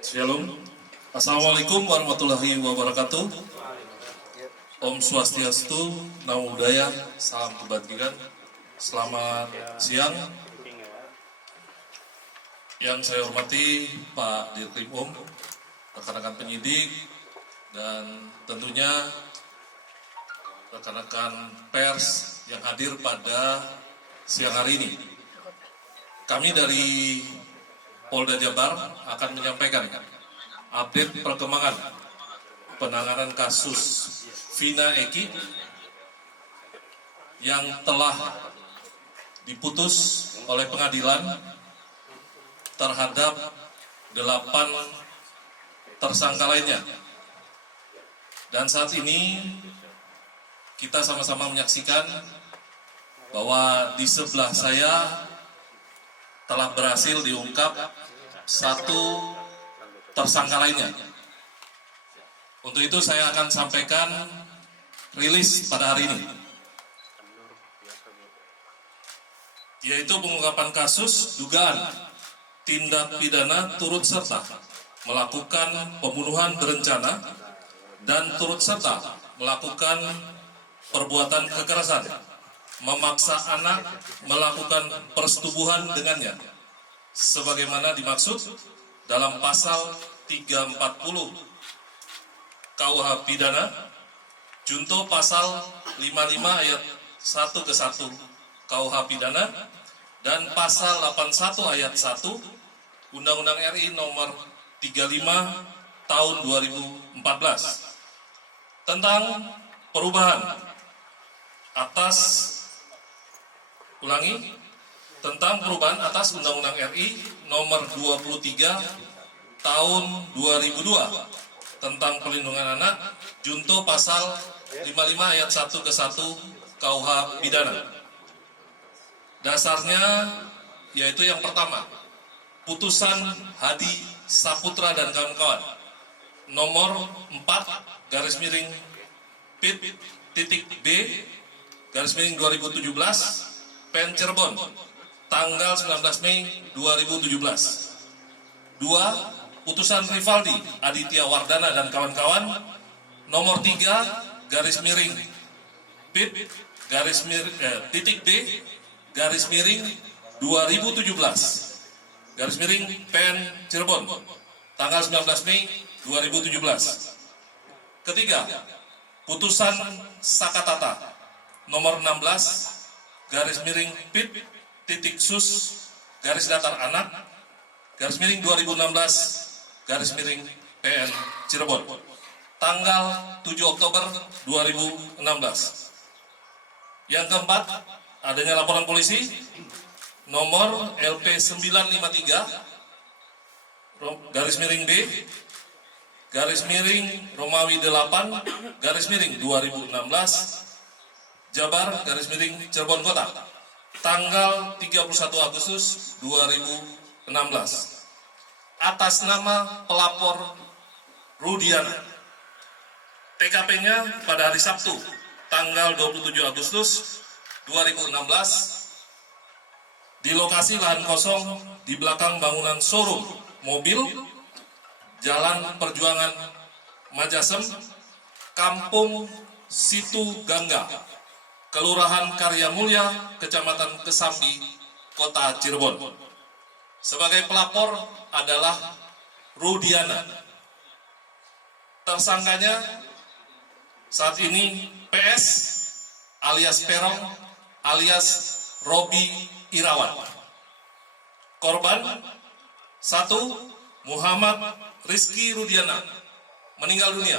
Shalom. Assalamualaikum warahmatullahi wabarakatuh. Om Swastiastu, Namo Buddhaya, salam kebajikan. Selamat siang. Yang saya hormati Pak Dirkrim Om, rekan-rekan penyidik, dan tentunya rekan-rekan pers yang hadir pada siang hari ini. Kami dari Polda Jabar akan menyampaikan update perkembangan penanganan kasus Vina Eki yang telah diputus oleh pengadilan terhadap 8 tersangka lainnya. Dan saat ini kita sama-sama menyaksikan bahwa di sebelah saya telah berhasil diungkap 1 tersangka lainnya. Untuk itu saya akan sampaikan rilis pada hari ini, yaitu pengungkapan kasus dugaan tindak pidana turut serta melakukan pembunuhan berencana dan turut serta melakukan perbuatan kekerasan, memaksa anak melakukan persetubuhan dengannya, sebagaimana dimaksud dalam pasal 340 KUH Pidana, junto pasal 55 ayat 1 ke 1 KUH Pidana, dan pasal 81 ayat 1 Undang-Undang RI nomor 35 tahun 2014 tentang perubahan tentang perubahan atas Undang-Undang RI nomor 23 tahun 2002 tentang pelindungan anak, junto pasal 55 ayat 1 ke 1 KUH Pidana. Dasarnya yaitu yang pertama, putusan Hadi Saputra dan kawan-kawan nomor 4 garis miring PIT.B garis miring 2017 PN Cirebon tanggal 19 Mei 2017. 2. Putusan Rivaldi Aditya Wardana dan kawan-kawan nomor 3 garis miring PIT garis miring .B garis miring 2017 garis miring PN Cirebon tanggal 19 Mei 2017. Ketiga, putusan Sakatata nomor 16 garis miring PIT.sus garis datar anak garis miring 2016 garis miring PN Cirebon tanggal 7 Oktober 2016. Yang keempat, adanya laporan polisi nomor LP 953 garis miring D garis miring Romawi 8 garis miring 2016 Jabar garis miring Cirebon Kota tanggal 31 Agustus 2016 atas nama pelapor Rudiana. TKP-nya pada hari Sabtu tanggal 27 Agustus 2016 di lokasi lahan kosong di belakang bangunan showroom mobil Jalan Perjuangan Majasem, Kampung Situ Gangga, Kelurahan Karya Mulya, Kecamatan Kesambi, Kota Cirebon. Sebagai pelapor adalah Rudiana. Tersangkanya saat ini PS alias Perong alias Robi Irawan. Korban 1. Muhammad Rizky Rudiana meninggal dunia.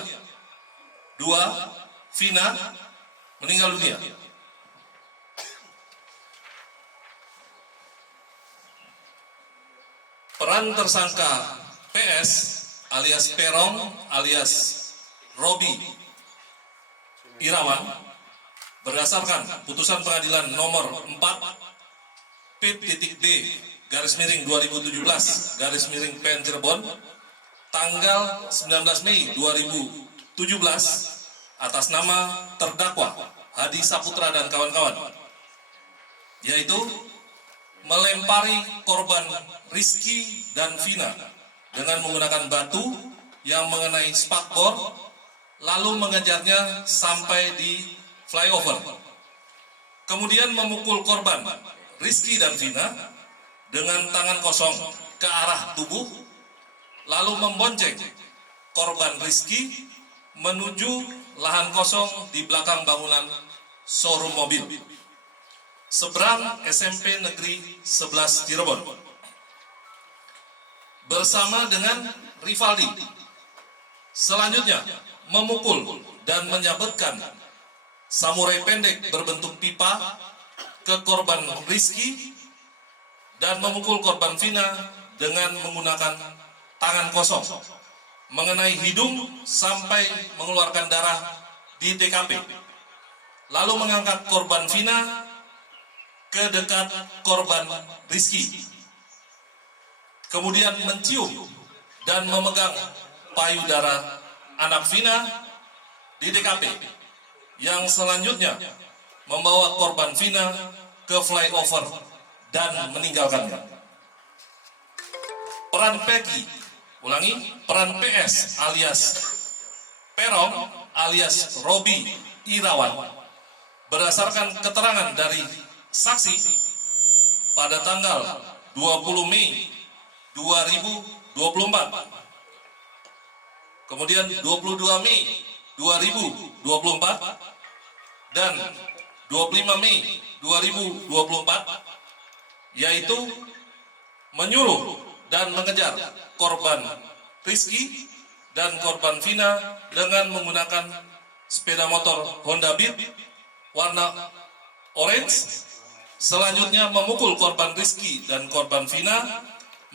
2. Vina meninggal dunia. Peran tersangka PS alias Perong alias Robi Irawan berdasarkan putusan pengadilan nomor 4 PIT.D PN Cirebon tanggal 19 Mei 2017 atas nama terdakwa Hadi Saputra dan kawan-kawan, yaitu melempari korban Rizky dan Vina dengan menggunakan batu yang mengenai spakbor, lalu mengejarnya sampai di flyover. Kemudian memukul korban Rizky dan Vina dengan tangan kosong ke arah tubuh, lalu membonceng korban Rizky menuju lahan kosong di belakang bangunan showroom mobil seberang SMP Negeri 11 Cirebon. Bersama dengan Rivaldi, selanjutnya memukul dan menyabetkan samurai pendek berbentuk pipa ke korban Rizky dan memukul korban Vina dengan menggunakan tangan kosong mengenai hidung sampai mengeluarkan darah di TKP, lalu mengangkat korban Vina ke dekat korban Rizky, kemudian mencium dan memegang payudara anak Vina di TKP, yang selanjutnya membawa korban Vina ke flyover dan meninggalkannya. Peran Peggy, peran PS alias Perong alias Robi Irawan berdasarkan keterangan dari saksi pada tanggal 20 Mei 2024, kemudian 22 Mei 2024, dan 25 Mei 2024, yaitu menyuruh dan mengejar korban Rizky dan korban Vina dengan menggunakan sepeda motor Honda Beat warna orange. Selanjutnya memukul korban Rizky dan korban Vina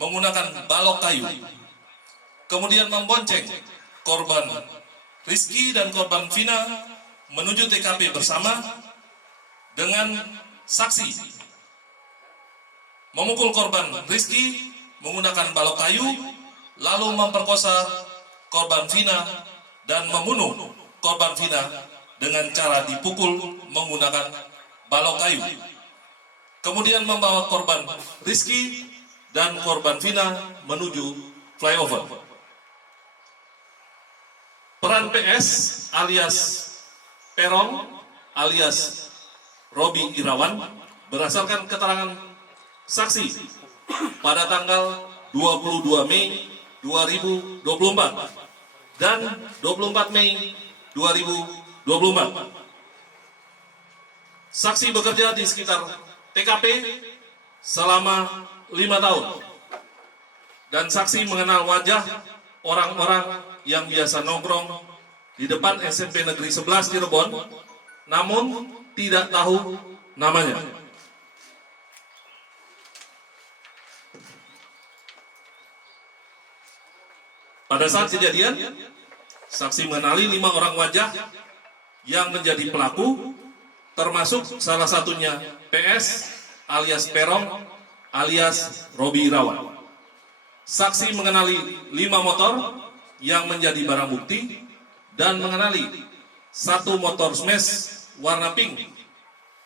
menggunakan balok kayu. Kemudian membonceng korban Rizky dan korban Vina menuju TKP bersama dengan saksi. Memukul korban Rizky menggunakan balok kayu, lalu memperkosa korban Vina dan membunuh korban Vina dengan cara dipukul menggunakan balok kayu. Kemudian membawa korban Rizky dan korban Vina menuju flyover. Peran PS alias Perong alias Robi Irawan berdasarkan keterangan saksi pada tanggal 22 Mei 2024 dan 24 Mei 2024. Saksi bekerja di sekitar TKP selama 5 tahun, dan saksi mengenal wajah orang-orang yang biasa nongkrong di depan SMP Negeri 11 Cirebon, namun tidak tahu namanya. Pada saat kejadian, saksi mengenali 5 orang wajah yang menjadi pelaku, termasuk salah satunya PS alias Perong alias Robi Irawan. Saksi mengenali 5 motor yang menjadi barang bukti dan mengenali 1 motor smash warna pink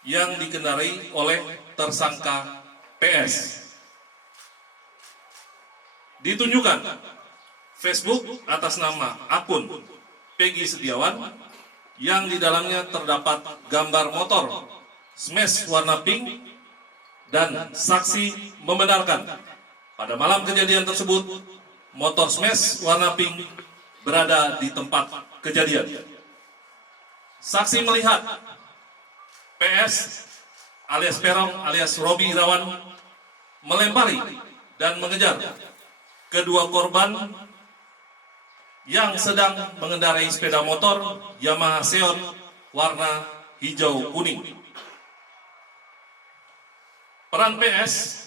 yang dikendarai oleh tersangka PS. Ditunjukkan Facebook atas nama akun Peggy Setiawan yang di dalamnya terdapat gambar motor smash warna pink, dan saksi membenarkan pada malam kejadian tersebut motor smash warna pink berada di tempat kejadian. Saksi melihat PS alias Perong alias Robi Irawan melempari dan mengejar kedua korban yang sedang mengendarai sepeda motor Yamaha Seon warna hijau kuning. Peran PS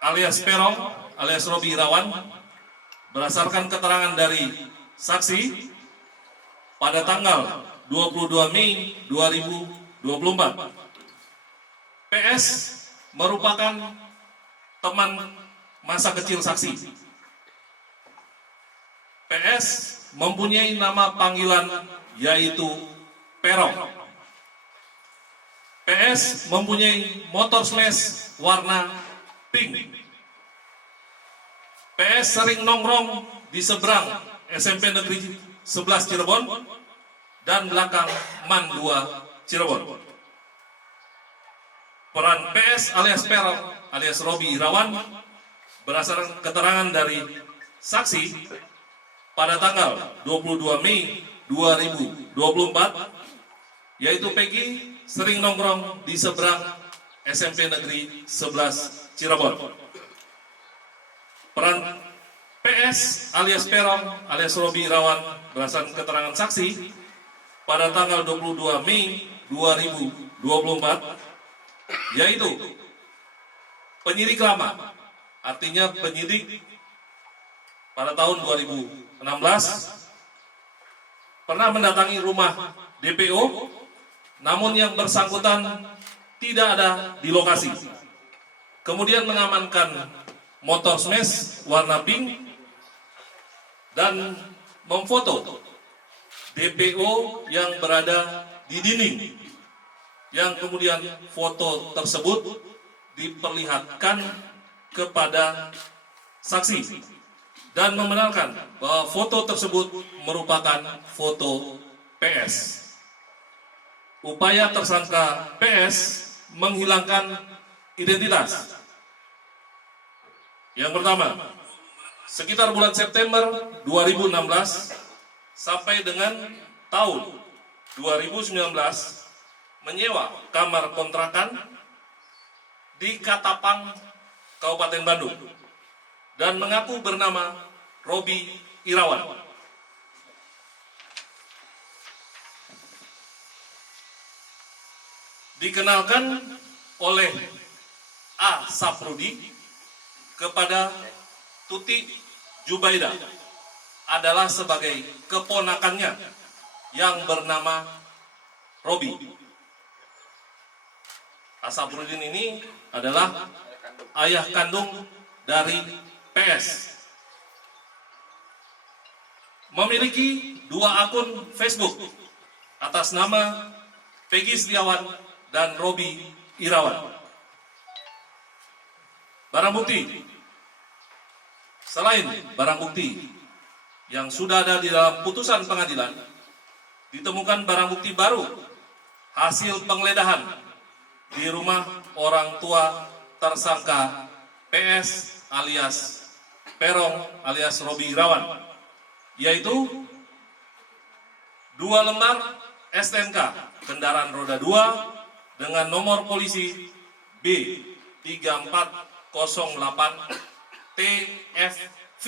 alias Perong alias Robi Irawan berdasarkan keterangan dari saksi pada tanggal 22 Mei 2024. PS merupakan teman masa kecil saksi. PS mempunyai nama panggilan yaitu Perong. PS mempunyai motor slash warna pink. PS sering nongkrong di seberang SMP Negeri 11 Cirebon dan belakang MAN 2 Cirebon. Peran PS alias Perong alias Robi Irawan berdasarkan keterangan dari saksi pada tanggal 22 Mei 2024, yaitu Peggy sering nongkrong di seberang SMP Negeri 11 Cirebon. Peran PS alias Perong alias Robi Irawan berdasarkan keterangan saksi pada tanggal 22 Mei 2024, yaitu penyidik lama, artinya penyidik pada tahun 2016 pernah mendatangi rumah DPO, namun yang bersangkutan tidak ada di lokasi. Kemudian mengamankan motor smash warna pink dan memfoto DPO yang berada di dinding, yang kemudian foto tersebut diperlihatkan kepada saksi dan membenarkan bahwa foto tersebut merupakan foto PS. Upaya tersangka PS menghilangkan identitas. Yang pertama, sekitar bulan September 2016 sampai dengan tahun 2019 menyewa kamar kontrakan di Katapang, Kabupaten Bandung, dan mengaku bernama Robi Irawan. Dikenalkan oleh A. Saprudi kepada Tuti Jubaida adalah sebagai keponakannya yang bernama Robi. A. Saprudin ini adalah ayah kandung dari PS. Memiliki 2 akun Facebook atas nama Peggy Setiawan dan Robi Irawan. Barang bukti. Selain barang bukti yang sudah ada di dalam putusan pengadilan, ditemukan barang bukti baru hasil penggeledahan di rumah orang tua tersangka PS alias Perong alias Robi Irawan, yaitu 2 lembar STNK kendaraan roda 2 dengan nomor polisi B3408 TFV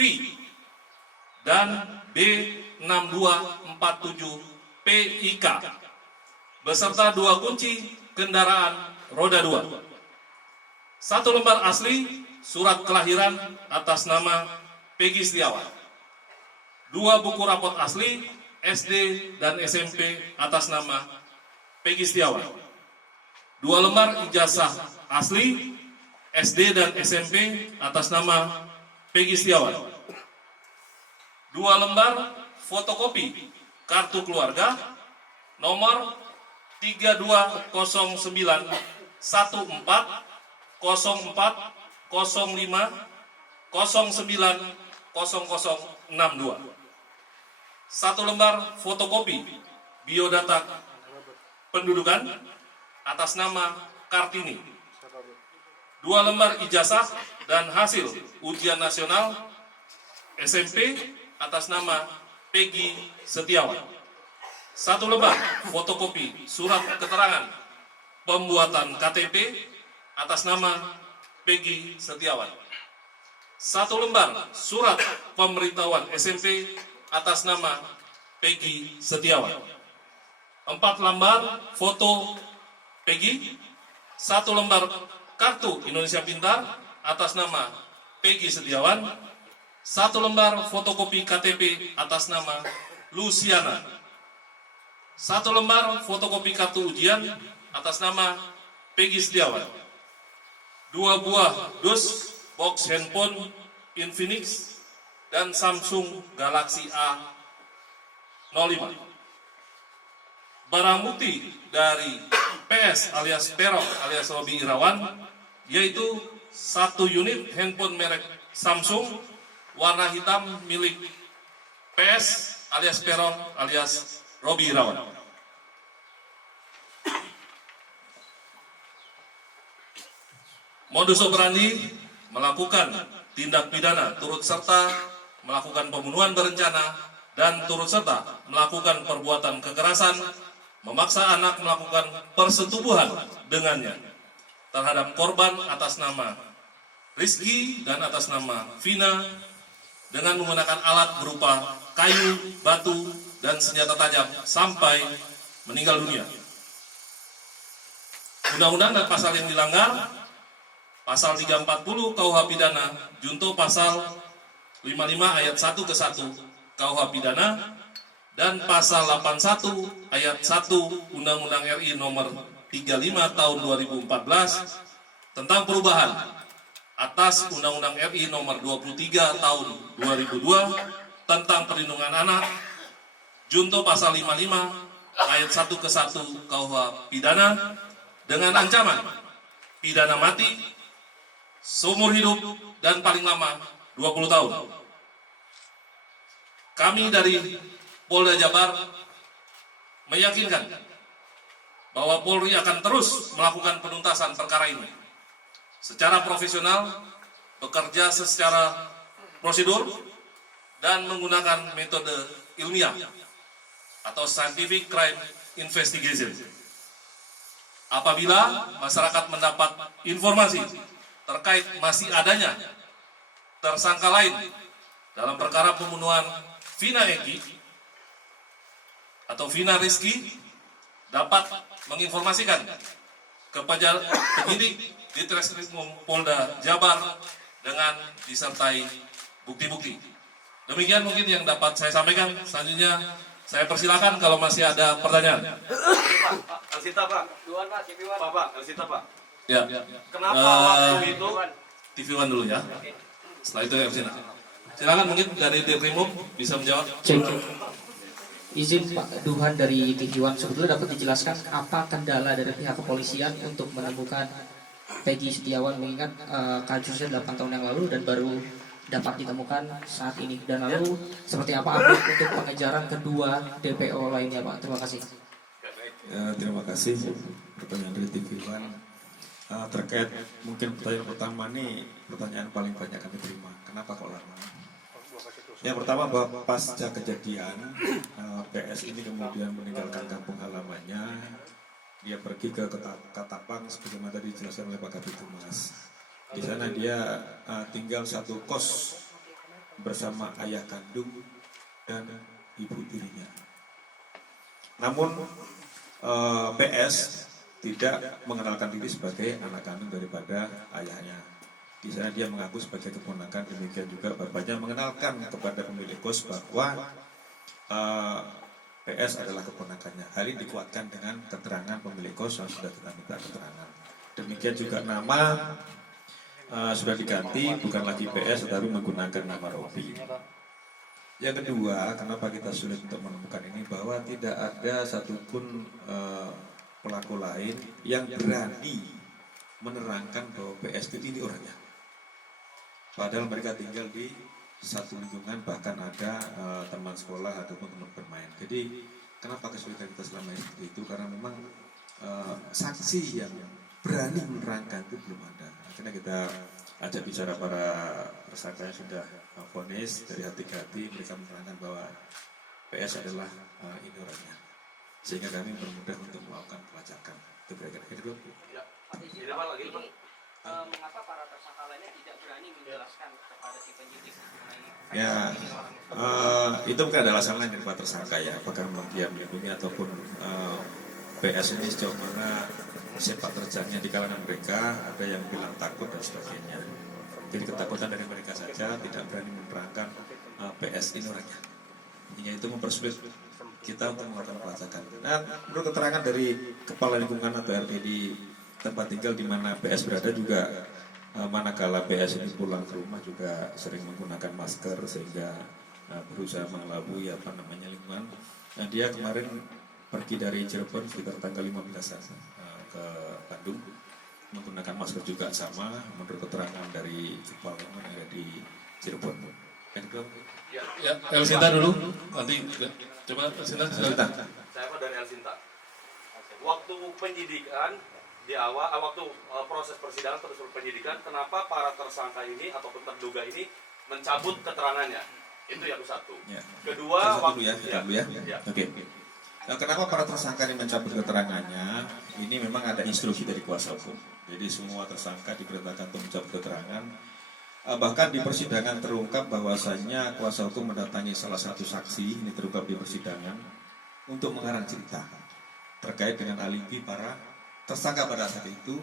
dan B6247 PIK beserta 2 kunci kendaraan roda 2, 1 lembar asli surat kelahiran atas nama Peggy Setiawan, 2 buku rapot asli SD dan SMP atas nama Peggy Setiawan, 2 lembar ijazah asli SD dan SMP atas nama Peggy Setiawan, 2 lembar fotokopi kartu keluarga nomor 3209 14 04 05 09 0062, 1 lembar fotokopi biodata pendudukan atas nama Kartini, 2 lembar ijazah dan hasil ujian nasional SMP atas nama Peggy Setiawan, 1 lembar fotokopi surat keterangan pembuatan KTP atas nama Peggy Setiawan, 1 lembar surat pemberitahuan SMP atas nama Peggy Setiawan, 4 lembar foto Peggy, 1 lembar kartu Indonesia Pintar atas nama Peggy Setiawan, 1 lembar fotokopi KTP atas nama Luciana, 1 lembar fotokopi kartu ujian atas nama Peggy Setiawan, 2 buah dus box handphone Infinix, dan Samsung Galaxy A05. Barang bukti dari PS alias Peron alias Robi Irawan yaitu 1 unit handphone merek Samsung warna hitam milik PS alias Peron alias Robi Irawan. Modus operandi melakukan tindak pidana turut serta melakukan pembunuhan berencana dan turut serta melakukan perbuatan kekerasan, memaksa anak melakukan persetubuhan dengannya terhadap korban atas nama Rizky dan atas nama Vina dengan menggunakan alat berupa kayu, batu, dan senjata tajam sampai meninggal dunia. Undang-undang dan pasal yang dilanggar, pasal 340 KUH Pidana, junto pasal 55 ayat 1 ke 1 KUH Pidana, dan pasal 81 ayat 1 Undang-Undang RI nomor 35 tahun 2014 tentang perubahan atas Undang-Undang RI nomor 23 tahun 2002 tentang perlindungan anak, junto pasal 55 ayat 1 ke 1 KUH Pidana dengan ancaman pidana mati, seumur hidup, dan paling lama 20 tahun. Kami dari Polda Jabar meyakinkan bahwa Polri akan terus melakukan penuntasan perkara ini secara profesional, bekerja secara prosedur, dan menggunakan metode ilmiah atau scientific crime investigation. Apabila masyarakat mendapat informasi terkait masih adanya tersangka lain dalam perkara pembunuhan Vina Eki atau Vina Rizky, dapat menginformasikan kepada penyidik di Treskrimum Polda Jabar dengan disertai bukti-bukti. Demikian mungkin yang dapat saya sampaikan. Selanjutnya saya persilakan kalau masih ada pertanyaan. Elsita Pak. Pak, Elsita Pak. Ya. Kenapa waktu itu TV One dulu ya. Setelah itu Elsita. Silakan mungkin dari Treskrimum bisa menjawab. Cek. Izin Pak Duhan dari TV One, sebetulnya dapat dijelaskan apa kendala dari pihak kepolisian untuk menemukan Peggy Setiawan, mengingat kasusnya 8 tahun yang lalu dan baru dapat ditemukan saat ini, dan lalu seperti apa update untuk pengejaran kedua DPO lainnya Pak? Terima kasih. Terima kasih pertanyaan dari TV One. Terkait mungkin pertanyaan pertama nih pertanyaan paling banyak kami terima. Kenapa kok lama? Yang pertama bahwa pasca kejadian PS ini kemudian meninggalkan kampung halamannya, dia pergi ke Katapang sebagaimana tadi dijelaskan oleh Pak Kabid Humas. Di sana dia tinggal satu kos bersama ayah kandung dan ibu tirinya. Namun PS tidak mengenalkan diri sebagai anak kandung daripada ayahnya. Di sana dia mengaku sebagai keponakan, demikian juga bapaknya mengenalkan kepada pemilik kos bahwa PS adalah keponakannya. Hal ini dikuatkan dengan keterangan pemilik kos yang sudah kita minta keterangan. Demikian juga nama sudah diganti, bukan lagi PS tetapi menggunakan nama Robi. Yang kedua, kenapa kita sulit untuk menemukan ini, bahwa tidak ada satupun pelaku lain yang berani menerangkan bahwa PS itu ini orangnya. Padahal mereka tinggal di satu lingkungan, bahkan ada teman sekolah ataupun teman bermain. Jadi kenapa kesulitan kita selama ini seperti itu? Karena memang saksi yang berani menerangkan itu belum ada. Akhirnya kita ajak bicara para tersangka yang sudah vonis dari hati ke hati, mereka menerangkan bahwa PS adalah ini orangnya, sehingga kami bermudah untuk melakukan pelacakan. Itu kira-kira dulu. Mengapa para tersangka lainnya tidak berani menjelaskan kepada si penyidik mengenai Ya, itu bukan ada alasan lain dari para tersangka ya, apakah memang dia melindungi ataupun PS ini sejauh mana sepak terjangnya di kalangan mereka, ada yang bilang takut dan sebagainya. Jadi ketakutan dari mereka saja, tidak berani menerangkan PS ini orangnya. Hingga itu mempersulit kita untuk melakukan pelacakan. Nah, menurut keterangan dari kepala lingkungan atau RT di tempat tinggal di mana PS berada juga manakala PS ini pulang ke rumah juga sering menggunakan masker sehingga berusaha mengelabui lingkungan. Nah, dia kemarin pergi dari Cirebon sekitar tanggal 15-an ke Bandung menggunakan masker juga sama menurut keterangan dari kepala yang ada di Cirebon. Ya, Elsinta dulu. Nanti coba Elsinta. Saya Pak dari Elsinta. Waktu penyidikan di awal, waktu proses persidangan terus penyidikan, kenapa para tersangka ini ataupun terduga ini mencabut keterangannya? Itu yang satu. Ya. Kedua, waktu ya. Oke. Nah, kenapa para tersangka ini mencabut keterangannya? Ini memang ada instruksi dari kuasa hukum. Jadi semua tersangka diperintahkan untuk mencabut keterangan. Bahkan di persidangan terungkap bahwasannya kuasa hukum mendatangi salah satu saksi, ini terungkap di persidangan, untuk mengarang cerita terkait dengan alibi para tersangka pada saat itu.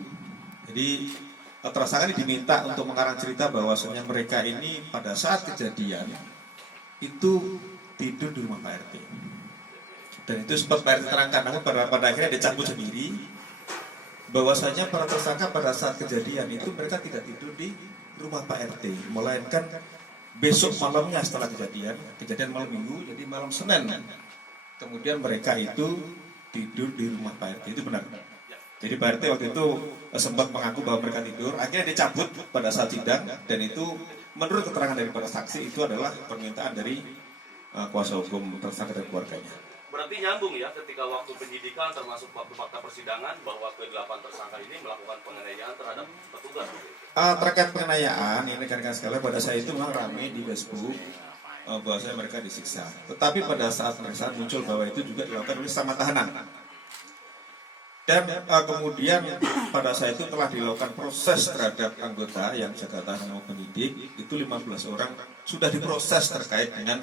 Jadi tersangka ini diminta untuk mengarang cerita bahwasannya mereka ini pada saat kejadian itu tidur di rumah Pak RT. Dan itu sempat Pak RT terangkan, namun pada akhirnya dicabut sendiri bahwasanya para tersangka pada saat kejadian itu mereka tidak tidur di rumah Pak RT, melainkan besok malamnya setelah kejadian malam Minggu, jadi malam Senin. Kemudian mereka itu tidur di rumah Pak RT, itu benar. Jadi Pak RT waktu itu sempat mengaku bahwa mereka tidur, akhirnya dicabut pada saat sidang, dan itu menurut keterangan dari para saksi itu adalah permintaan dari kuasa hukum tersangka dan keluarganya. berarti nyambung ya ketika waktu penyidikan termasuk waktu fakta persidangan bahwa ke-8 tersangka ini melakukan penganiayaan terhadap petugas. Terkait penganiayaan, ini rekan-rekan sekalian, pada saat itu memang ramai di Facebook bahwasanya mereka disiksa. Tetapi pada saat pemeriksaan muncul bahwa itu juga dilakukan oleh sesama tahanan. Dan kemudian pada saat itu telah dilakukan proses terhadap anggota yang jaga tahanan maupun penyidik, itu 15 orang sudah diproses terkait dengan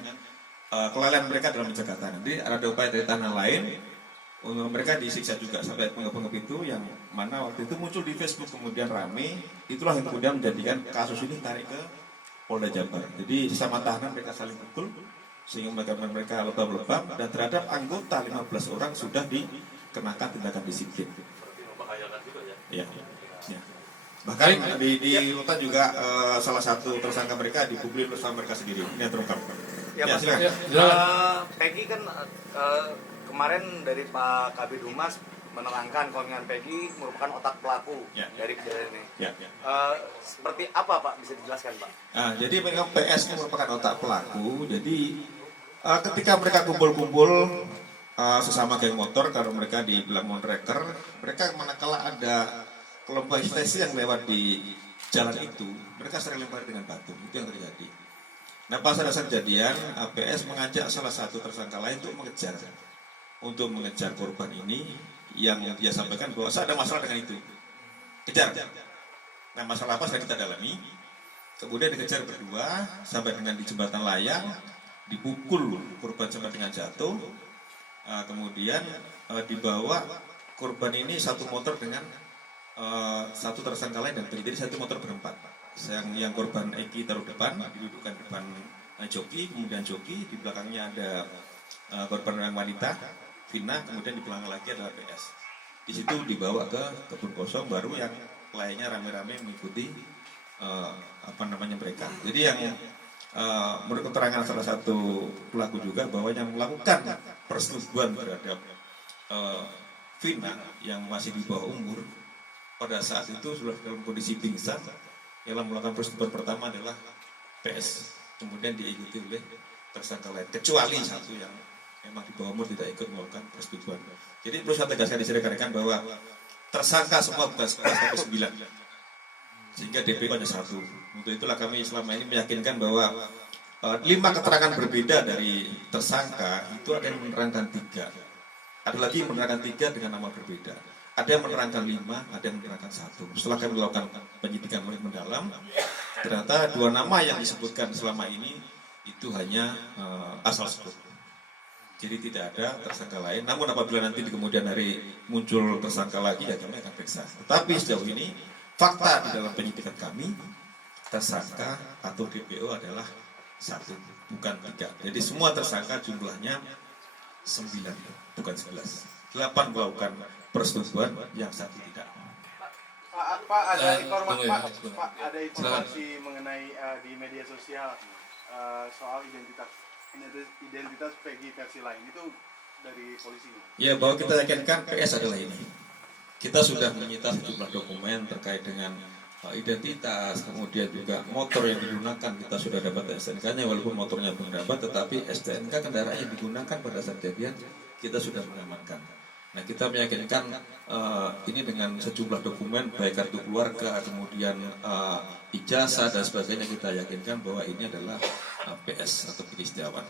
kelalaian mereka dalam menjaga tahanan. Jadi ada upaya dari tahanan lain, mereka disiksa juga sampai penggep-penggep itu yang mana waktu itu muncul di Facebook kemudian rame, itulah yang kemudian menjadikan kasus ini tarik ke Polda Jabar. Jadi sesama tahanan mereka saling pukul sehingga mereka lebam-lebam, dan terhadap anggota 15 orang sudah dikenakan tindakan disiplin. Berarti membahayakan juga ya. Ya. Ya. Bahkan di Rutan juga salah satu tersangka mereka dipublik bersama mereka sendiri. Ini yang terungkap. Ya, Mas. Silakan. Peggy kan kemarin dari Pak Kabid Humas menerangkan kalau dengan Peggy merupakan otak pelaku dari kejadian ini. Ya. Seperti apa Pak? Bisa dijelaskan Pak? Jadi memang PS ini merupakan otak pelaku. Jadi ketika mereka kumpul-kumpul sesama geng motor, kalau mereka dibilang monreker, mereka manakala ada kelompok ekstasi yang lewat di jalan itu, mereka sering lempar dengan batu. Itu yang terjadi. Nah, pas ada kejadian, PS mengajak salah satu tersangka lain untuk mengejar korban ini, yang dia sampaikan bahwa ada masalah dengan itu. Kejar. Nah, masalah apa sedang kita dalami. Kemudian dikejar berdua sampai dengan di jembatan layang, dipukul korban sampai dengan jatuh. Kemudian dibawa korban ini satu motor dengan satu tersangka lain, dan jadi satu motor berempat. Yang korban Eki taruh depan, didudukkan depan joki, kemudian joki, di belakangnya ada korban yang wanita, Vina, kemudian di belakang lagi adalah PS. Di situ dibawa ke kebun kosong, baru yang lainnya rame-rame mengikuti mereka. Jadi yang menurut keterangan salah satu pelaku juga bahwa yang melakukan persetubuhan terhadap Vina yang masih di bawah umur pada saat itu sudah dalam kondisi pingsan. Yang melakukan persetubuhan pertama adalah PS, kemudian diikuti oleh tersangka lain, kecuali satu yang memang di bawah umur tidak ikut melakukan persetubuhan. Jadi perlu saya tegaskan di sini rekan-rekan bahwa tersangka semua bukan 11 sampai 9, sehingga DP hanya 1. Untuk itulah kami selama ini meyakinkan bahwa 5 keterangan berbeda dari tersangka itu ada yang menerangkan 3, ada lagi yang menerangkan 3 dengan nama berbeda. Ada yang menerangkan 5, ada yang menerangkan 1. Setelah kami melakukan penyidikan lebih mendalam, ternyata 2 nama yang disebutkan selama ini itu hanya asal sebut. Jadi tidak ada tersangka lain. Namun apabila nanti di kemudian hari muncul tersangka lagi, ya kami akan periksa. Tetapi sejauh ini fakta di dalam penyidikan kami, tersangka atau DPO adalah 1, bukan 3. Jadi semua tersangka jumlahnya 9, bukan 11. 8 melakukan persetubuhan, yang 1 tidak. Pak, ada tunggu informasi, ya, Pak, sebentar. Pak, ada informasi mengenai di media sosial soal identitas Peggy versi lain itu dari polisi. Ya, bahwa kita yakinkan PS adalah ini. Kita sudah menyita sejumlah dokumen terkait dengan identitas, kemudian juga motor yang digunakan kita sudah dapat STNK-nya, walaupun motornya belum dapat, tetapi STNK kendaraan yang digunakan pada saat kejadian kita sudah mengamankan. Nah, kita meyakinkan ini dengan sejumlah dokumen, baik kartu keluarga, kemudian ijazah dan sebagainya, kita yakinkan bahwa ini adalah PS atau Peggy Setiawan.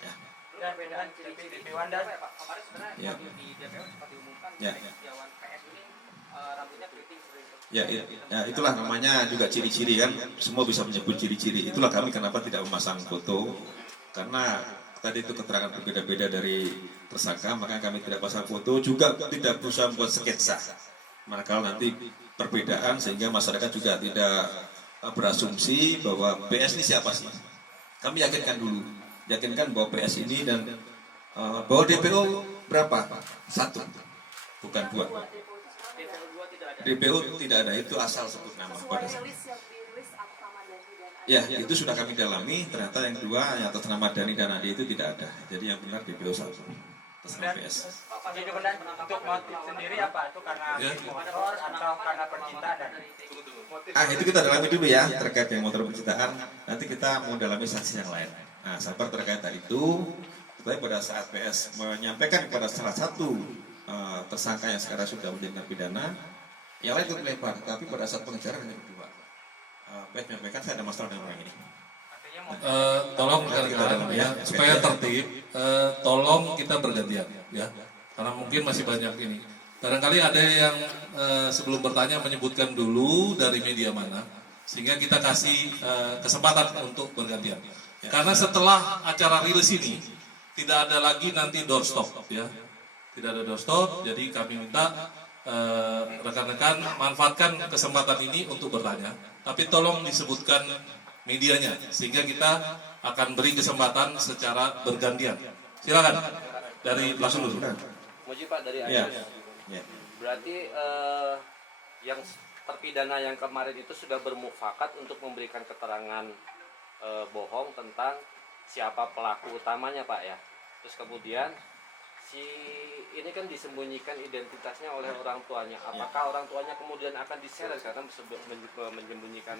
Ya. Perbedaan ciri-ciri Wanda Pak, kemarin sebenarnya Ya. di DPO sempat diumumkan Ya. Setiawan PS ini rambutnya keriting seperti itu. Ya, itulah namanya juga ciri-ciri kan. Semua bisa menyebut ciri-ciri. Itulah kami kenapa tidak memasang foto, karena tadi itu keterangan berbeda-beda dari tersangka, maka kami tidak pasang foto, juga tidak berusaha membuat sketsa. Manakala nanti perbedaan sehingga masyarakat juga tidak berasumsi bahwa PS ini siapa sih. Kami yakinkan dulu, yakinkan bahwa PS ini dan bahwa DPO berapa? 1, bukan 2. DPO tidak ada, itu asal sebut nama pada saat. Ya, itu sudah kami dalami, ternyata yang 2 yang atas nama Dani dan Adi itu tidak ada. Jadi yang benar DPO 1 atas nama PS. Jadi benar untuk motif sendiri apa? Itu karena motor atau karena percintaan? Itu kita dalami dulu ya, terkait yang motor percintaan. Nanti kita mau dalami saksi yang lain. Nah, sabar terkait hal itu. Tetapi pada saat PS menyampaikan kepada salah satu tersangka yang sekarang sudah menjadi pidana, yang lain itu melempar. Tapi pada saat pengejaran hanya 2. PS menyampaikan saya ada masalah dengan orang ini. Tolong rekan-rekan ya, supaya tertib, tolong kita bergantian ya, karena mungkin masih banyak ini. Barangkali ada yang sebelum bertanya menyebutkan dulu dari media mana, sehingga kita kasih kesempatan untuk bergantian. Karena setelah acara rilis ini tidak ada lagi nanti doorstop ya, tidak ada doorstop. Jadi kami minta rekan-rekan manfaatkan kesempatan ini untuk bertanya, tapi tolong disebutkan medianya sehingga kita akan beri kesempatan secara bergantian. Silakan dari langsung dulu. Muji Pak dari Ya. Ayus. Ya. Berarti yang terpidana yang kemarin itu sudah bermufakat untuk memberikan keterangan bohong tentang siapa pelaku utamanya Pak ya. Terus kemudian si ini kan disembunyikan identitasnya oleh orang tuanya. Apakah orang tuanya kemudian akan diseret karena menyembunyikan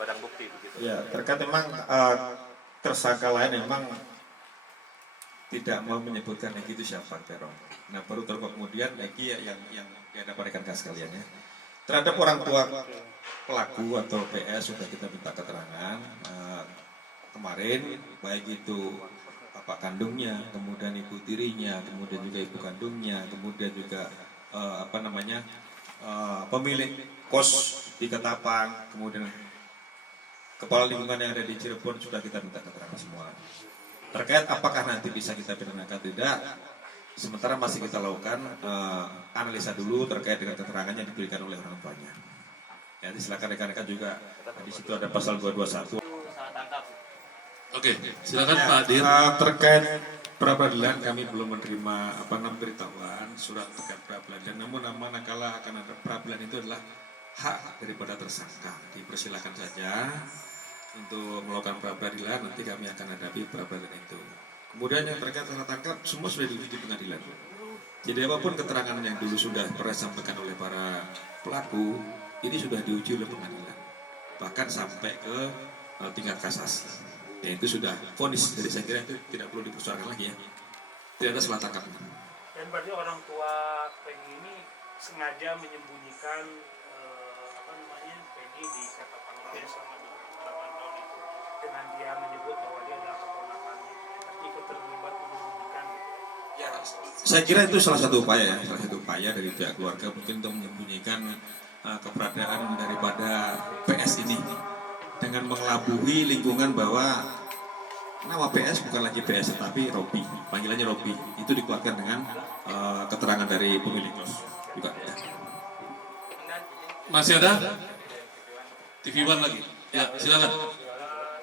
barang bukti begitu? Ya, terkait memang tersangka lain memang tidak mau menyebutkan Egi itu siapa, Terong. Nah, baru terus kemudian Egi yang dapat rekan sekalian ya. Terhadap orang tua pelaku atau PS sudah kita minta keterangan kemarin, baik itu bapak kandungnya, kemudian ibu tirinya, kemudian juga ibu kandungnya, kemudian juga pemilik kos di Ketapang, kemudian kepala lingkungan yang ada di Cirebon sudah kita minta keterangan semua. Terkait apakah nanti bisa kita pidanakan tidak, sementara masih kita lakukan analisa dulu terkait dengan keterangan yang diberikan oleh orang tuanya. Jadi silakan rekan-rekan juga, di situ ada pasal 221. Oke, silakan Pak Adir. Terkait pra-peradilan kami belum menerima pemberitahuan surat terkait pra-peradilan. Dan namun manakala akan ada pra-peradilan itu adalah hak daripada tersangka. Dipersilakan saja untuk melakukan pra-peradilan, nanti kami akan hadapi pra-peradilan itu. Kemudian yang terkait salah tangkap semua sudah diuji di pengadilan. Jadi apapun keterangan yang dulu sudah pernah disampaikan oleh para pelaku, ini sudah diuji oleh pengadilan. Bahkan sampai ke tingkat kasasi. Ya itu sudah vonis, jadi saya kira itu tidak perlu dipersoalkan lagi ya. Tidak ada salah tangkap. Dan berarti orang tua Peggy ini sengaja menyembunyikan Peggy di Ketapang itu selama 8 tahun itu, dengan dia menyebut bahwa dia adalah keponakannya, tapi ikut terlibat menyembunyikan. Ya, saya kira itu salah satu upaya dari pihak keluarga mungkin untuk menyembunyikan keberadaan daripada PS ini dengan mengelabui lingkungan bahwa nama PS bukan lagi PS tetapi Robi, panggilannya Robi. Itu dikuatkan dengan keterangan dari pemilik kos juga. Ya. Masih ada? TV One lagi. Ya, silakan.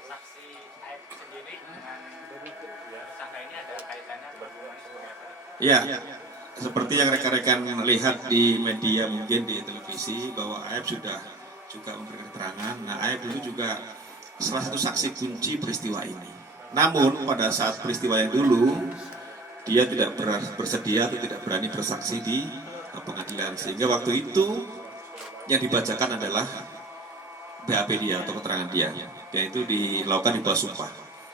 Saksi Aib sendiri dengan tersangka ini ada kaitannya berhubungan sebelumnya? Ya, seperti yang rekan-rekan lihat di media mungkin di televisi bahwa AF sudah juga memberikan keterangan. Nah, AF itu juga salah satu saksi kunci peristiwa ini. Namun pada saat peristiwa yang dulu dia tidak bersedia atau tidak berani bersaksi di pengadilan, sehingga waktu itu yang dibacakan adalah BAP dia atau keterangan dia, yaitu dilakukan di bawah sumpah.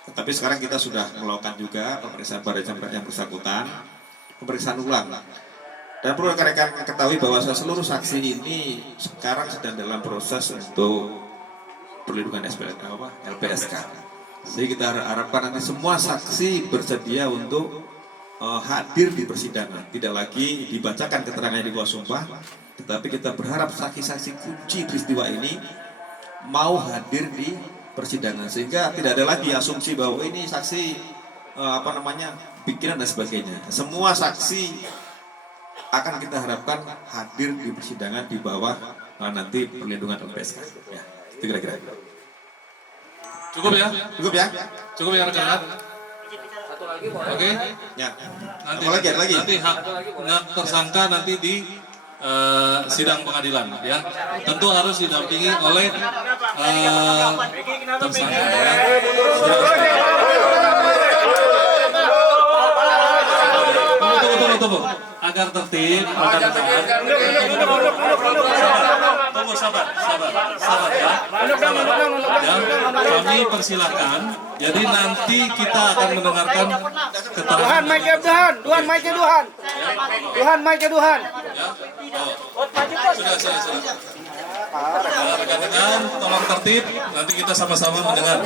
Tetapi sekarang kita sudah melakukan juga pemeriksaan pada yang bersangkutan, pemeriksaan ulang. Dan perlu rekan-rekan ketahui bahwa seluruh saksi ini sekarang sedang dalam proses untuk perlindungan LPSK. Jadi kita harapkan nanti semua saksi bersedia untuk hadir di persidangan, tidak lagi dibacakan keterangannya di bawah sumpah, tetapi kita berharap saksi-saksi kunci peristiwa ini mau hadir di persidangan, sehingga tidak ada lagi asumsi bahwa ini saksi pikiran dan sebagainya. Semua saksi akan kita harapkan hadir di persidangan di bawah nanti perlindungan LPSK. Ya, itu kira-kira. Cukup ya? Cukup ya? Cukup ya rekan-rekan? Oke. Ya. Nanti, Ada lagi? nanti hak tersangka nanti di sidang pengadilan ya. Tentu harus didampingi oleh tersangka ya. Tunggu. Agar tertib, tunggu sabar ya. Kami persilakan. Jadi nanti kita akan mendengarkan keterangan. Duhan, mic-nya Duhan. Ya. Sudah. Rekan-rekan, tolong tertib. Nanti kita sama-sama mendengar.